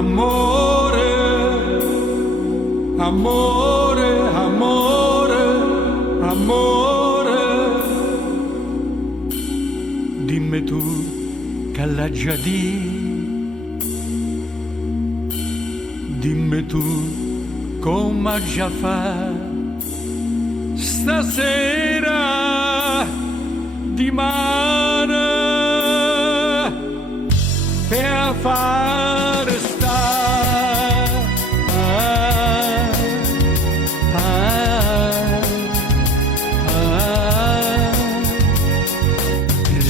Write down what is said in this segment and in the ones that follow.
Amore, amore, amore, amore. Dimmi tu che l'ha già di. Dimmi tu come già fa stasera di mare per far stare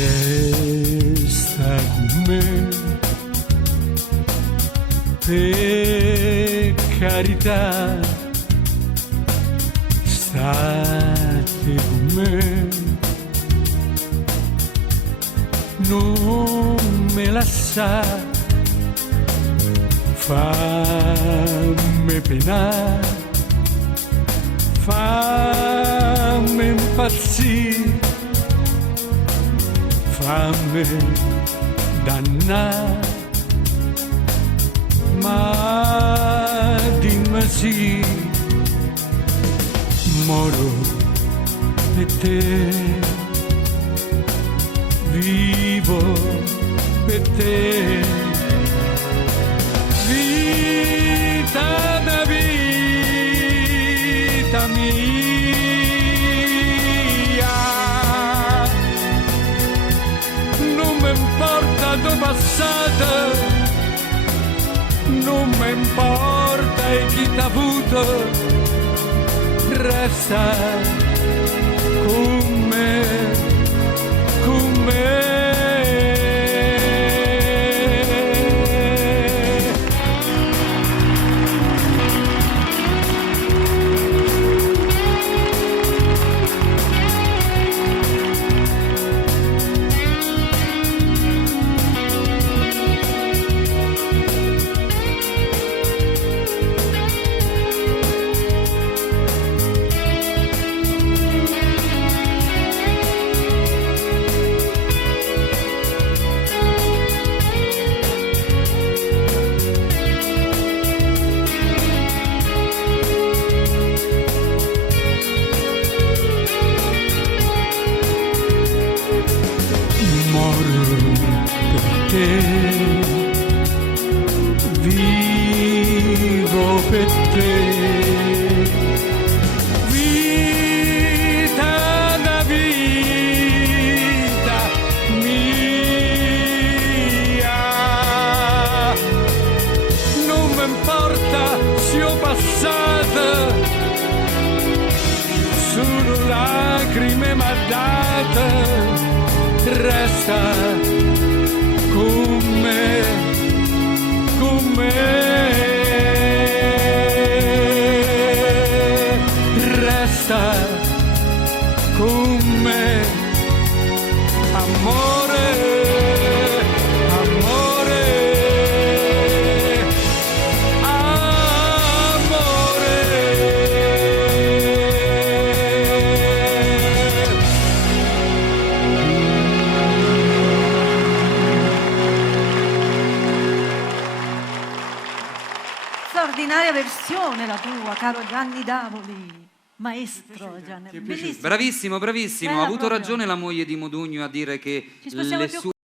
resta con me per carità, state con me, non me lasciare, fammi penare, fammi impazzire, fammi dannare. Ma dimmi sì, moro per te, vivo per te, vita da vita mia, non mi importa do passato, non mi importa chi t'ha avuto, resta con me, con me. Vivo per te, vita da vita mia, non mi importa se ho passato, sono lacrime ma date, resta con me, con me, resta con me, amore, amore, amore. Straordinaria versione la tua, caro Gianni Davoli, maestro Gianni. Bellissimo. Bravissimo, bravissimo. Bella Ha avuto proprio. ragione la moglie di Modugno a dire che Ci spostiamo le più sue